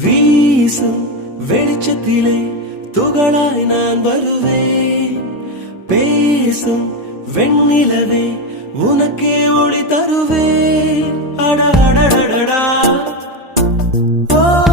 வீசும் வெளிச்சத்திலே துகளாய் நான் வருவேன். பேசும் வெண்ணிலவே உனக்கே ஒளி தருவேன். அட அடடடடா. ஓ